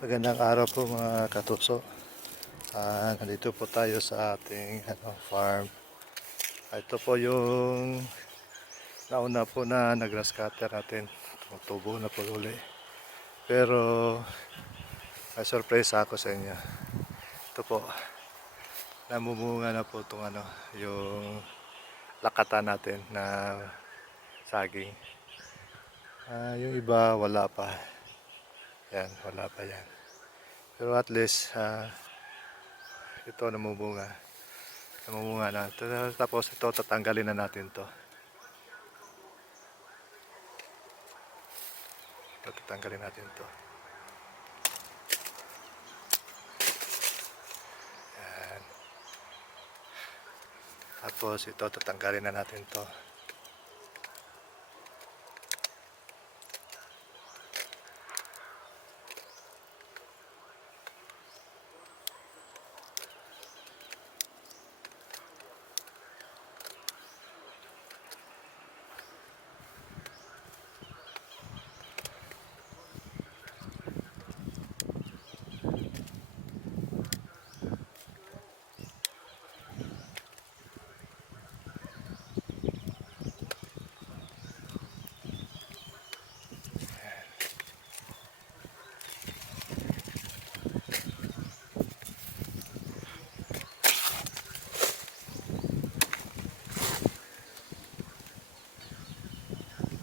Magandang araw po mga katuso. Nandito po tayo sa ating farm. Ito po yung nauna po na nag-grass cutter natin. Tubo na po uli. Pero may sorpresa ako sa inyo. Ito po, namumunga na po itong yung lakatan natin na saging. Yung iba wala pa. Yan, wala pa yan. Pero at least ito namumunga na. Tapos ito tatanggalin na natin to. Tatanggalin natin to. Yan. Tapos ito tatanggalin na natin to.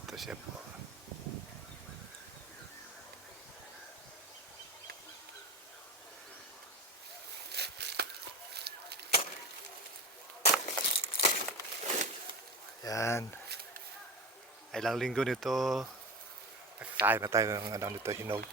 Ito siya po. Yan. Ilang linggo nito, nakakain na tayo ng nito, hinog.